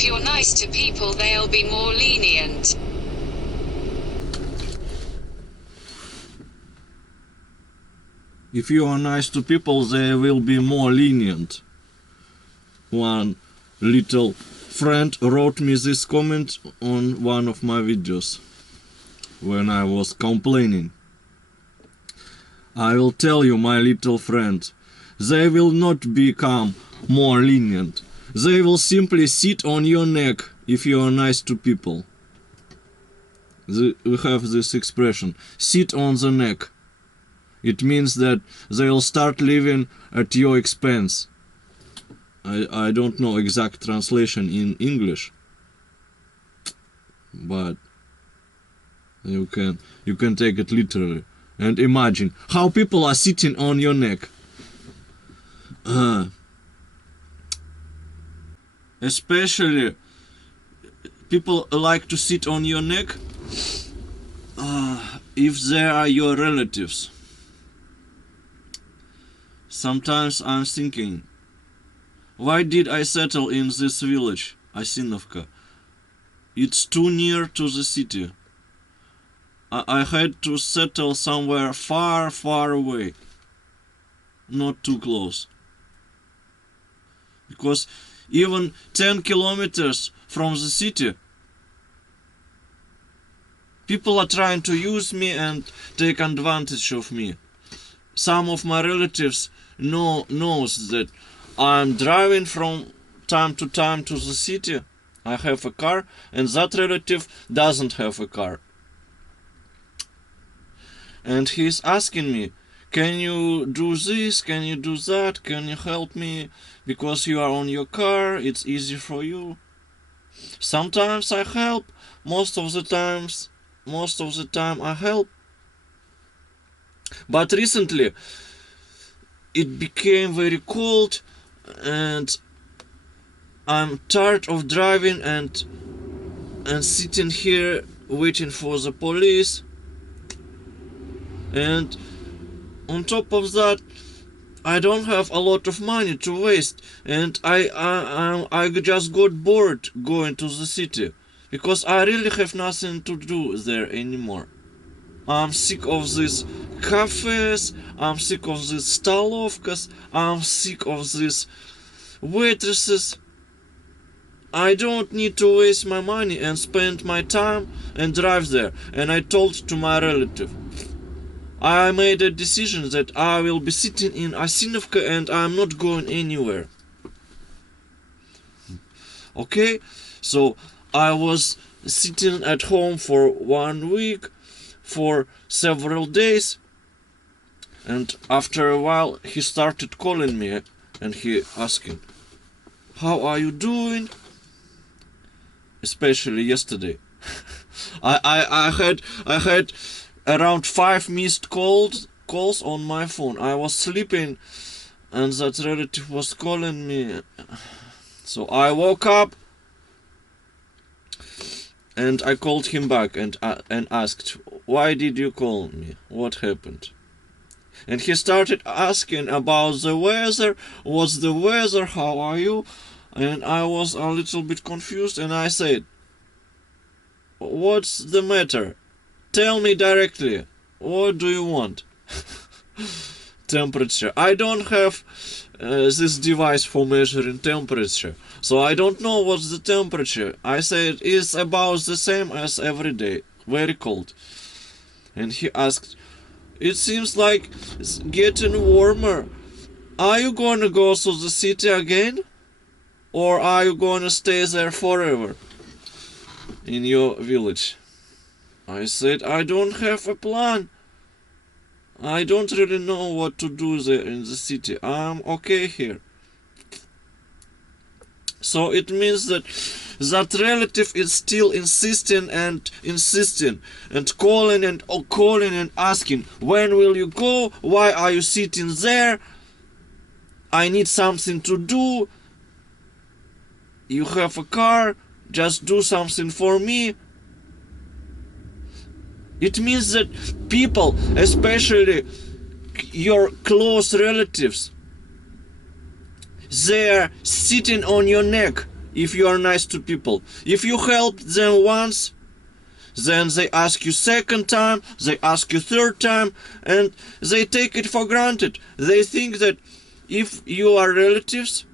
If you're nice to people, they'll be more lenient. If you are nice to people, they will be more lenient. One little friend wrote me this comment on one of my videos when I was complaining. I will tell you, my little friend, they will not become more lenient. They will simply sit on your neck if you are nice to people. We have this expression, sit on the neck. It means that they'll start living at your expense. I don't know exact translation in English, but you can take it literally and imagine how people are sitting on your neck. Especially people like to sit on your neck if they are your relatives. Sometimes I'm thinking, why did I settle in this village, Asinovka? It's too near to the city. I had to settle somewhere far, far away, not too close. Because even 10 kilometers from the city, people are trying to use me and take advantage of me. Some of my relatives knows that I'm driving from time to time to the city. I have a car, and that relative doesn't have a car. And he's asking me, can you do this, can you do that, can you help me, because you are on your car, it's easy for you. Sometimes I help, most of the time I help. But recently it became very cold and I'm tired of driving and sitting here waiting for the police. And on top of that, I don't have a lot of money to waste, and I just got bored going to the city because I really have nothing to do there anymore. I'm sick of these cafes, I'm sick of these stalovkas, I'm sick of these waitresses. I don't need to waste my money and spend my time and drive there. And I told to my relative, I made a decision that I will be sitting in Asinovka and I'm not going anywhere. Okay, so I was sitting at home for 1 week, for several days, and after a while he started calling me and he asking, how are you doing? Especially yesterday. I had around 5 missed calls on my phone. I was sleeping and that relative was calling me. So I woke up and I called him back and asked, why did you call me? What happened? And he started asking about the weather. What's the weather? How are you? And I was a little bit confused and I said, what's the matter? Tell me directly. What do you want? Temperature. I don't have this device for measuring temperature, so I don't know what's the temperature. I said it's about the same as every day, very cold. And he asked, it seems like it's getting warmer. Are you gonna go to the city again? Or are you gonna stay there forever? In your village? I said, I don't have a plan. I don't really know what to do there in the city. I'm okay here. So it means that that relative is still insisting and calling and asking, when will you go? Why are you sitting there? I need something to do. You have a car, just do something for me. It means that people, especially your close relatives, they're sitting on your neck if you are nice to people. If you helped them once, then they ask you second time, they ask you third time, and they take it for granted. They think that if you are relatives,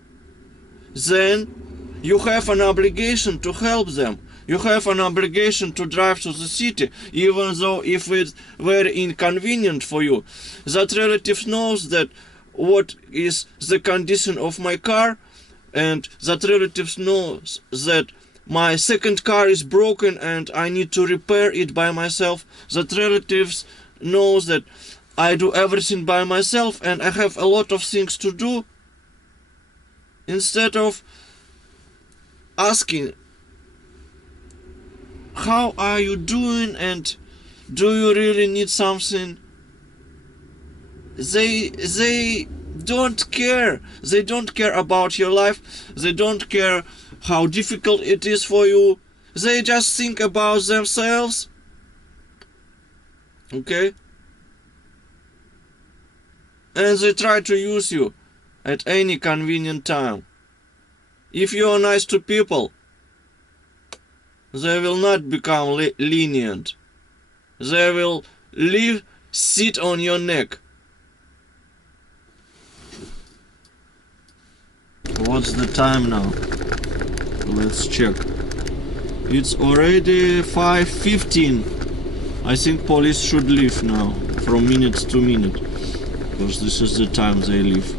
then you have an obligation to help them. You have an obligation to drive to the city, even though if it's very inconvenient for you. That relative knows that what is the condition of my car, and that relative knows that my second car is broken and I need to repair it by myself. That relatives knows that I do everything by myself and I have a lot of things to do. Instead of asking, how are you doing and do you really need something? They don't care. They don't care about your life. They don't care how difficult it is for you. They just think about themselves. Okay? And they try to use you at any convenient time. If you are nice to people, they will not become lenient. They will sit on your neck. What's the time now? Let's check. It's already 5:15. I think police should leave now, from minute to minute, because this is the time they leave.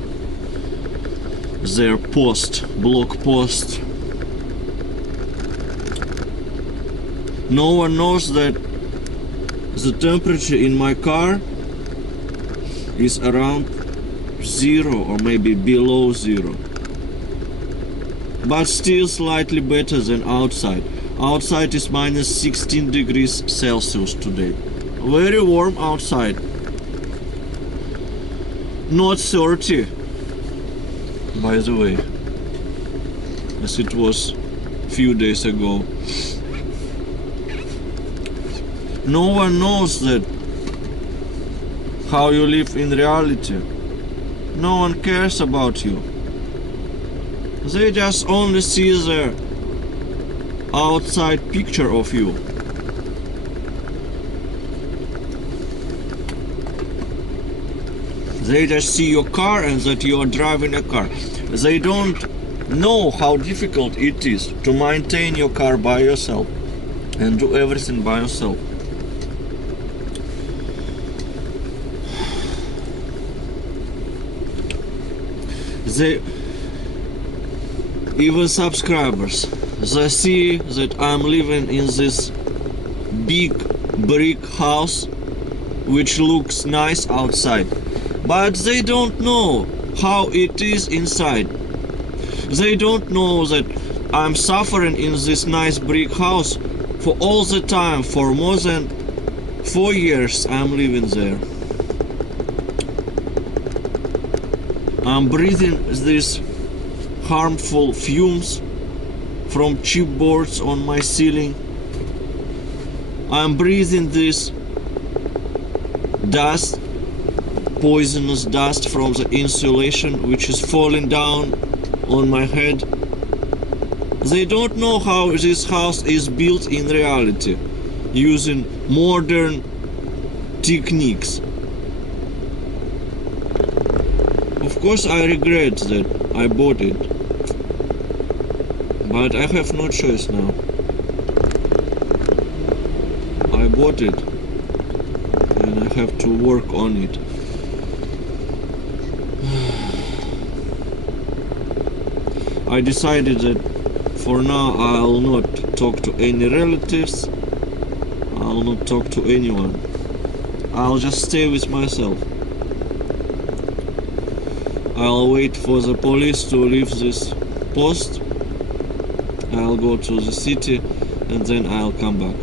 Their block post. No one knows that the temperature in my car is around 0 or maybe below 0. But still slightly better than outside. Outside is minus 16 degrees Celsius today. Very warm outside. Not 30, by the way, as it was a few days ago. No one knows that how you live in reality. No one cares about you. They just only see the outside picture of you. They just see your car and that you are driving a car. They don't know how difficult it is to maintain your car by yourself and do everything by yourself. Even subscribers, they see that I'm living in this big brick house which looks nice outside, but they don't know how it is inside. They don't know that I'm suffering in this nice brick house for all the time. For more than 4 years I'm living there. I'm breathing these harmful fumes from chipboards on my ceiling. I'm breathing this dust, poisonous dust from the insulation which is falling down on my head. They don't know how this house is built in reality, using modern techniques. Of course I regret that I bought it, but I have no choice now. I bought it and I have to work on it. I decided that for now I'll not talk to any relatives, I'll not talk to anyone. I'll just stay with myself. I'll wait for the police to leave this post. I'll go to the city and then I'll come back.